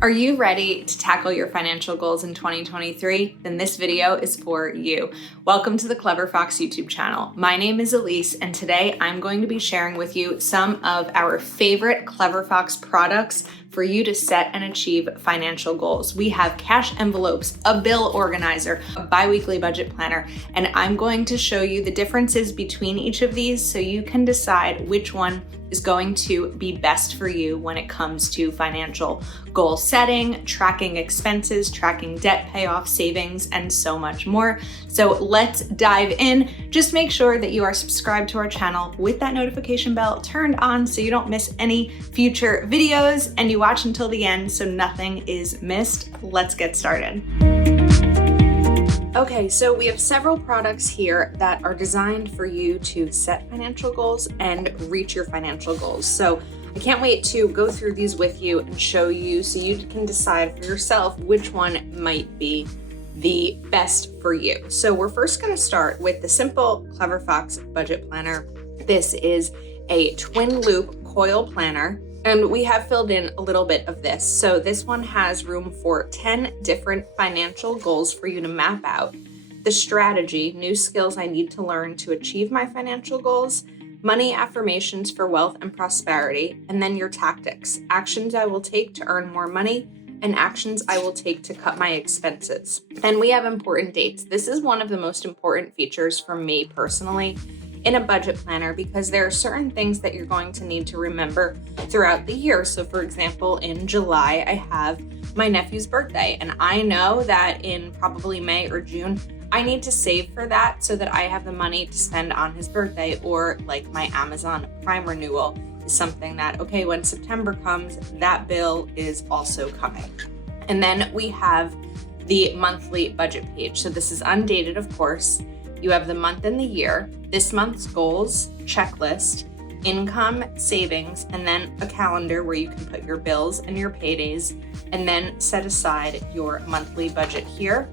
Are you ready to tackle your financial goals in 2023? Then this video is for you. Welcome to the Clever Fox YouTube channel. My name is Ilysse, and today I'm going to be sharing with you some of our favorite Clever Fox products for you to set and achieve financial goals. We have cash envelopes, a bill organizer, a bi-weekly budget planner, and I'm going to show you the differences between each of these so you can decide which one is going to be best for you when it comes to financial goal setting, tracking expenses, tracking debt payoff, savings, and so much more. So let's dive in. Just make sure that you are subscribed to our channel with that notification bell turned on so you don't miss any future videos, and you watch until the end so nothing is missed. Let's get started. Okay, so we have several products here that are designed for you to set financial goals and reach your financial goals. So I can't wait to go through these with you and show you so you can decide for yourself which one might be the best for you. So we're first going to start with the simple Clever Fox budget planner. This is a twin loop coil planner, and we have filled in a little bit of this. So this one has room for 10 different financial goals for you to map out: the strategy, new skills I need to learn to achieve my financial goals, money affirmations for wealth and prosperity, and then your tactics, actions I will take to earn more money, and actions I will take to cut my expenses. Then we have important dates. This is one of the most important features for me personally in a budget planner, because there are certain things that you're going to need to remember throughout the year. So for example, in July, I have my nephew's birthday, and I know that in probably May or June, I need to save for that so that I have the money to spend on his birthday, or like my Amazon Prime renewal is something that, okay, when September comes, that bill is also coming. And then we have the monthly budget page. So this is undated, of course. You have the month and the year, this month's goals, checklist, income, savings, and then a calendar where you can put your bills and your paydays, and then set aside your monthly budget here.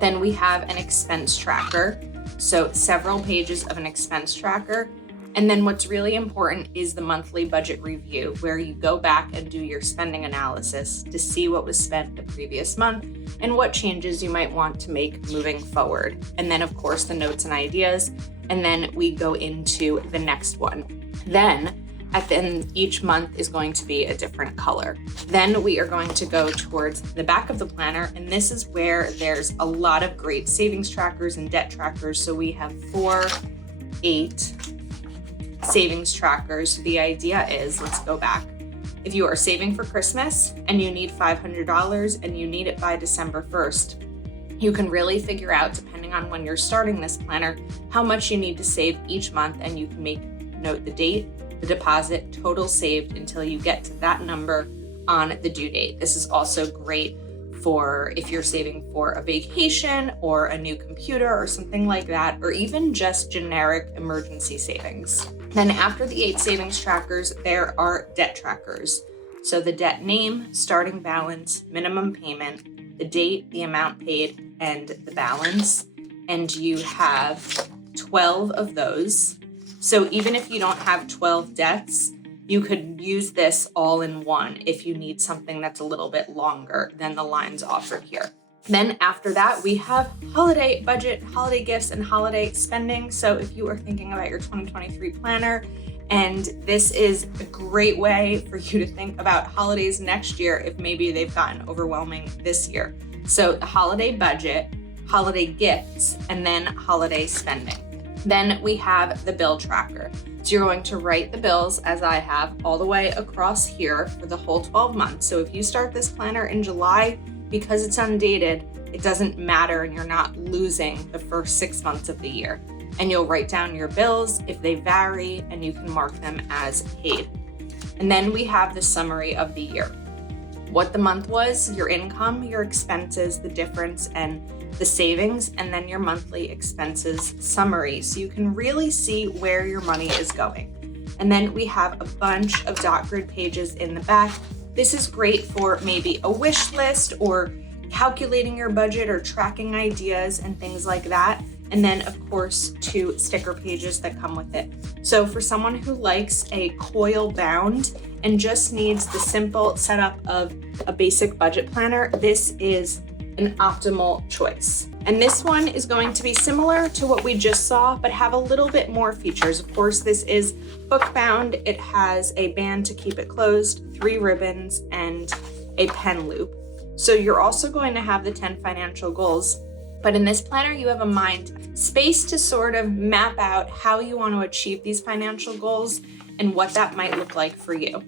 Then we have an expense tracker, so several pages of an expense tracker. And then what's really important is the monthly budget review, where you go back and do your spending analysis to see what was spent the previous month and what changes you might want to make moving forward. And then of course the notes and ideas, and then we go into the next one. Then at the end, each month is going to be a different color. Then we are going to go towards the back of the planner, and this is where there's a lot of great savings trackers and debt trackers. So we have 4, 8 savings trackers. The idea is, let's go back. If you are saving for Christmas and you need $500 and you need it by December 1st, you can really figure out, depending on when you're starting this planner, how much you need to save each month, and you can note the date, the deposit, total saved until you get to that number on the due date. This is also great for if you're saving for a vacation or a new computer or something like that, or even just generic emergency savings. Then after the 8 savings trackers, there are debt trackers. So the debt name, starting balance, minimum payment, the date, the amount paid, and the balance. And you have 12 of those. So even if you don't have 12 debts, you could use this all in one if you need something that's a little bit longer than the lines offered here. Then after that, we have holiday budget, holiday gifts, and holiday spending. So if you are thinking about your 2023 planner, and this is a great way for you to think about holidays next year if maybe they've gotten overwhelming this year. So the holiday budget, holiday gifts, and then holiday spending. Then we have the bill tracker. So you're going to write the bills, as I have, all the way across here for the whole 12 months. So if you start this planner in July, because it's undated, it doesn't matter, and you're not losing the first 6 months of the year. And you'll write down your bills if they vary, and you can mark them as paid. And then we have the summary of the year. What the month was, your income, your expenses, the difference, and the savings, and then your monthly expenses summary, so you can really see where your money is going. And then we have a bunch of dot grid pages in the back. This is great for maybe a wish list or calculating your budget or tracking ideas and things like that. And then of course, 2 sticker pages that come with it. So for someone who likes a coil bound and just needs the simple setup of a basic budget planner, this is an optimal choice. And this one is going to be similar to what we just saw, but have a little bit more features. Of course, this is book bound. It has a band to keep it closed, 3 ribbons, and a pen loop. So you're also going to have the 10 financial goals. But in this planner, you have a mind space to sort of map out how you want to achieve these financial goals and what that might look like for you.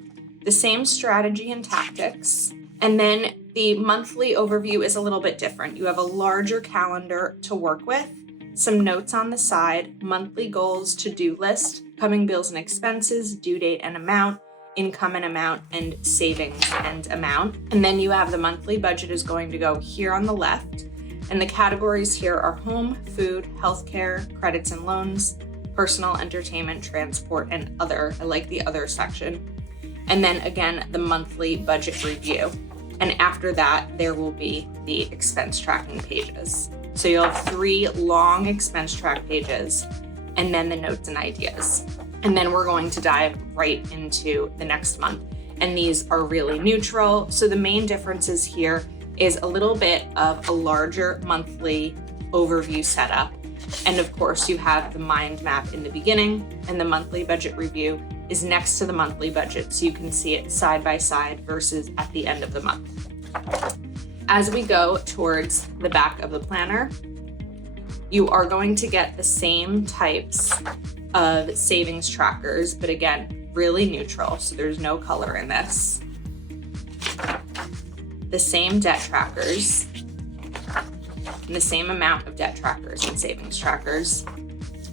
The same strategy and tactics. And then the monthly overview is a little bit different. You have a larger calendar to work with, some notes on the side, monthly goals, to-do list, upcoming bills and expenses, due date and amount, income and amount, and savings and amount. And then you have the monthly budget is going to go here on the left. And the categories here are home, food, healthcare, credits and loans, personal, entertainment, transport, and other. I like the other section. And then again, the monthly budget review. And after that, there will be the expense tracking pages. So you'll have 3 long expense track pages and then the notes and ideas. And then we're going to dive right into the next month. And these are really neutral. So the main differences here is a little bit of a larger monthly overview setup. And of course, you have the mind map in the beginning, and the monthly budget review is next to the monthly budget, so you can see it side by side versus at the end of the month. As we go towards the back of the planner, you are going to get the same types of savings trackers, but again, really neutral, so there's no color in this. The same debt trackers, and the same amount of debt trackers and savings trackers.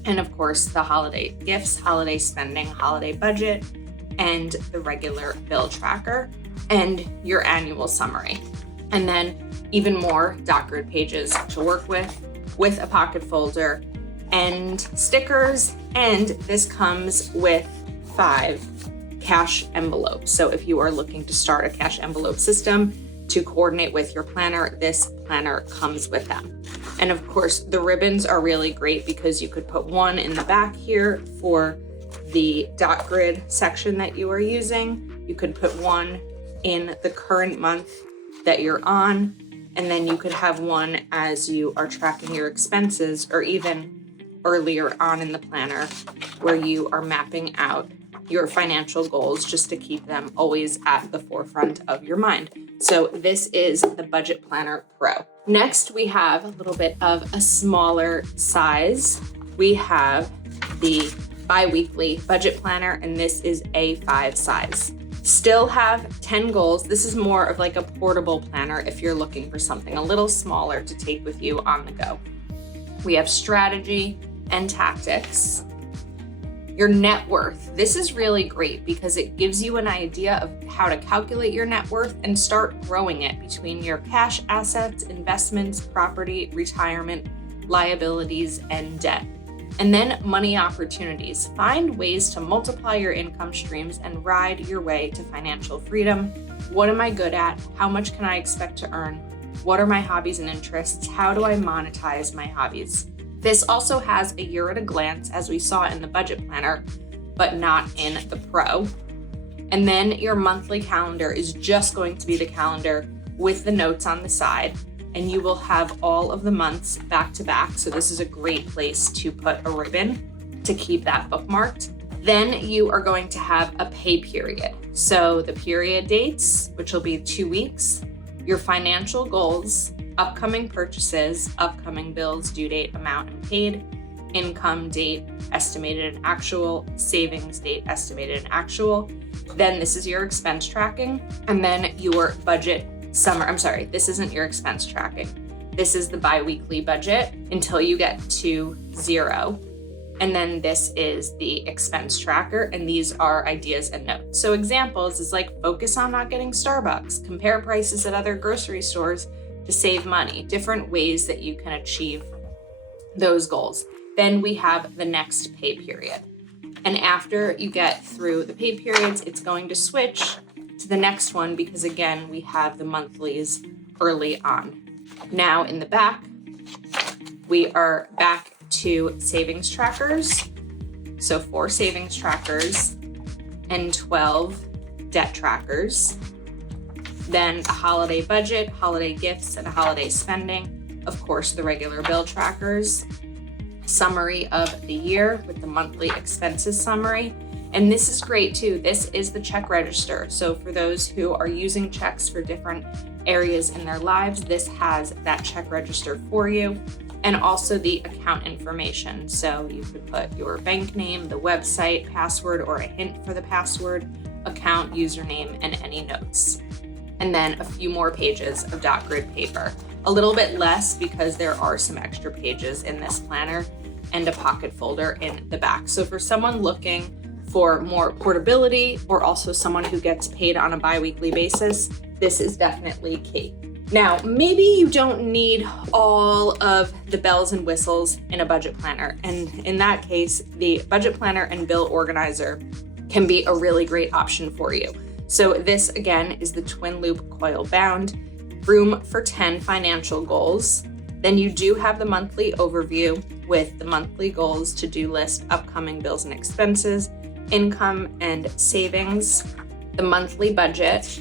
And of course, the holiday gifts, holiday spending, holiday budget, and the regular bill tracker, and your annual summary. And then even more dot grid pages to work with a pocket folder and stickers. And this comes with 5 cash envelopes. So if you are looking to start a cash envelope system to coordinate with your planner, this planner comes with them. And of course, the ribbons are really great because you could put one in the back here for the dot grid section that you are using. You could put one in the current month that you're on, and then you could have one as you are tracking your expenses, or even earlier on in the planner where you are mapping out your financial goals just to keep them always at the forefront of your mind. So this is the Budget Planner Pro. Next, we have a little bit of a smaller size. We have the bi-weekly budget planner, and this is A5 size. Still have 10 goals. This is more of like a portable planner if you're looking for something a little smaller to take with you on the go. We have strategy and tactics. Your net worth. This is really great because it gives you an idea of how to calculate your net worth and start growing it between your cash assets, investments, property, retirement, liabilities, and debt. And then money opportunities. Find ways to multiply your income streams and ride your way to financial freedom. What am I good at? How much can I expect to earn? What are my hobbies and interests? How do I monetize my hobbies? This also has a year at a glance, as we saw in the budget planner, but not in the Pro. And then your monthly calendar is just going to be the calendar with the notes on the side, and you will have all of the months back to back. So this is a great place to put a ribbon to keep that bookmarked. Then you are going to have a pay period. So the period dates, which will be 2 weeks, your financial goals, upcoming purchases, upcoming bills, due date, amount, and paid, income date, estimated and actual, savings date, estimated and actual. Then this is your expense tracking, and then your budget this isn't your expense tracking. This is the bi-weekly budget until you get to 0. And then this is the expense tracker, and these are ideas and notes. So examples is like focus on not getting Starbucks, compare prices at other grocery stores to save money, different ways that you can achieve those goals. Then we have the next pay period. And after you get through the pay periods, it's going to switch to the next one because again, we have the monthlies early on. Now in the back, we are back to savings trackers. So 4 savings trackers and 12 debt trackers, then a holiday budget, holiday gifts, and holiday spending, of course, the regular bill trackers, summary of the year with the monthly expenses summary. And this is great too. This is the check register. So for those who are using checks for different areas in their lives, this has that check register for you. And also the account information. So you could put your bank name, the website, password, or a hint for the password, account, username, and any notes. And then a few more pages of dot grid paper. A little bit less because there are some extra pages in this planner and a pocket folder in the back. So for someone looking for more portability, or also someone who gets paid on a bi-weekly basis, this is definitely key. Now, maybe you don't need all of the bells and whistles in a budget planner. And in that case, the budget planner and bill organizer can be a really great option for you. So this again is the twin loop coil bound, room for 10 financial goals. Then you do have the monthly overview with the monthly goals, to-do list, upcoming bills and expenses, income and savings, the monthly budget,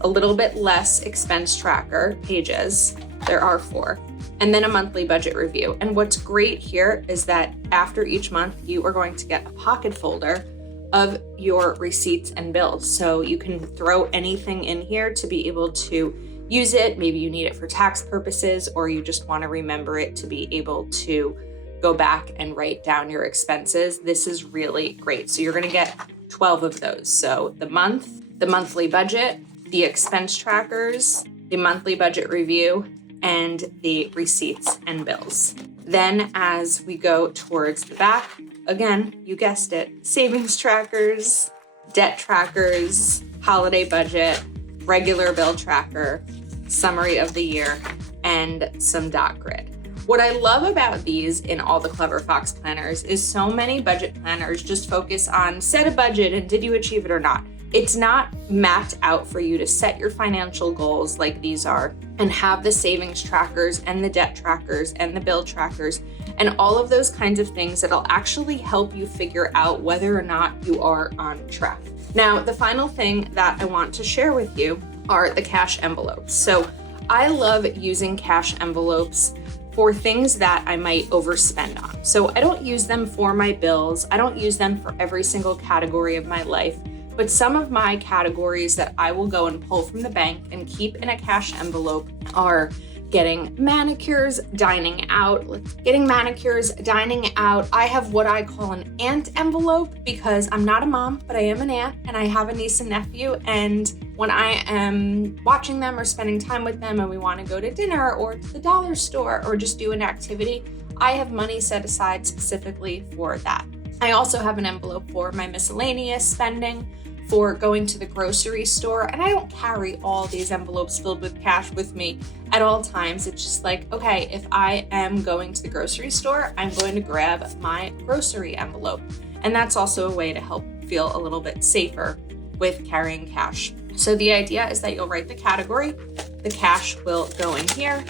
a little bit less expense tracker pages, there are 4, and then a monthly budget review. And what's great here is that after each month, you are going to get a pocket folder of your receipts and bills. So you can throw anything in here to be able to use it. Maybe you need it for tax purposes, or you just want to remember it to be able to go back and write down your expenses. This is really great. So you're going to get 12 of those. So the month, the monthly budget, the expense trackers, the monthly budget review, and the receipts and bills. Then as we go towards the back, again, you guessed it, savings trackers, debt trackers, holiday budget, regular bill tracker, summary of the year, and some dot grid. What I love about these in all the Clever Fox planners is so many budget planners just focus on set a budget and did you achieve it or not. It's not mapped out for you to set your financial goals like these are and have the savings trackers and the debt trackers and the bill trackers and all of those kinds of things that'll actually help you figure out whether or not you are on track. Now, the final thing that I want to share with you are the cash envelopes. So I love using cash envelopes for things that I might overspend on. So I don't use them for my bills. I don't use them for every single category of my life. But some of my categories that I will go and pull from the bank and keep in a cash envelope are getting manicures, dining out. Getting manicures, dining out. I have what I call an aunt envelope because I'm not a mom, but I am an aunt and I have a niece and nephew. And when I am watching them or spending time with them and we want to go to dinner or to the dollar store or just do an activity, I have money set aside specifically for that. I also have an envelope for my miscellaneous spending, for going to the grocery store, and I don't carry all these envelopes filled with cash with me at all times. It's just like, okay, if I am going to the grocery store, I'm going to grab my grocery envelope. And that's also a way to help feel a little bit safer with carrying cash. So the idea is that you'll write the category, the cash will go in here,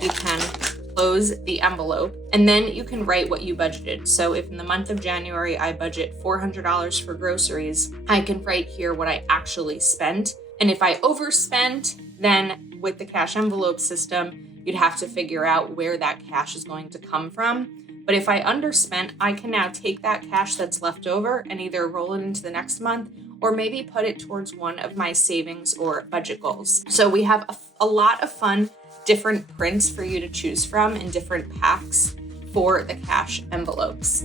you can close the envelope, and then you can write what you budgeted. So if in the month of January I budget $400 for groceries, I can write here what I actually spent. And if I overspent, then with the cash envelope system, you'd have to figure out where that cash is going to come from. But if I underspent, I can now take that cash that's left over and either roll it into the next month or maybe put it towards one of my savings or budget goals. So we have a lot of fun different prints for you to choose from in different packs for the cash envelopes.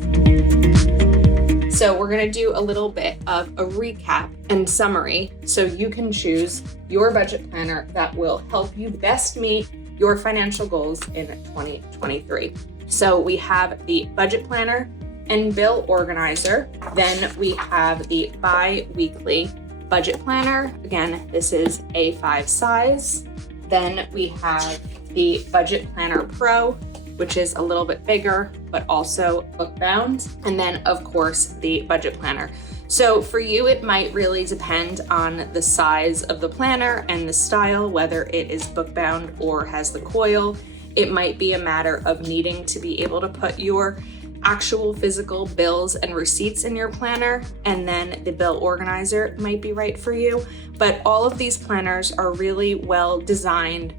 So we're gonna do a little bit of a recap and summary so you can choose your budget planner that will help you best meet your financial goals in 2023. So we have the budget planner and bill organizer. Then we have the bi-weekly budget planner. Again, this is A5 size. Then we have the Budget Planner Pro, which is a little bit bigger, but also book bound. And then of course the budget planner. So for you, it might really depend on the size of the planner and the style, whether it is book bound or has the coil. It might be a matter of needing to be able to put your actual physical bills and receipts in your planner, and then the bill organizer might be right for you. But all of these planners are really well designed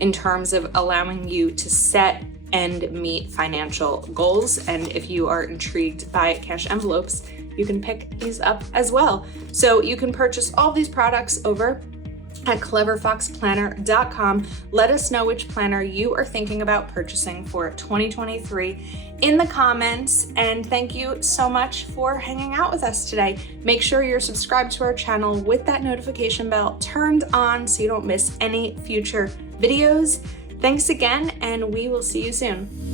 in terms of allowing you to set and meet financial goals. And if you are intrigued by cash envelopes, you can pick these up as well. So you can purchase all these products over at cleverfoxplanner.com. Let us know which planner you are thinking about purchasing for 2023 in the comments. And thank you so much for hanging out with us today. Make sure you're subscribed to our channel with that notification bell turned on so you don't miss any future videos. Thanks again, and we will see you soon.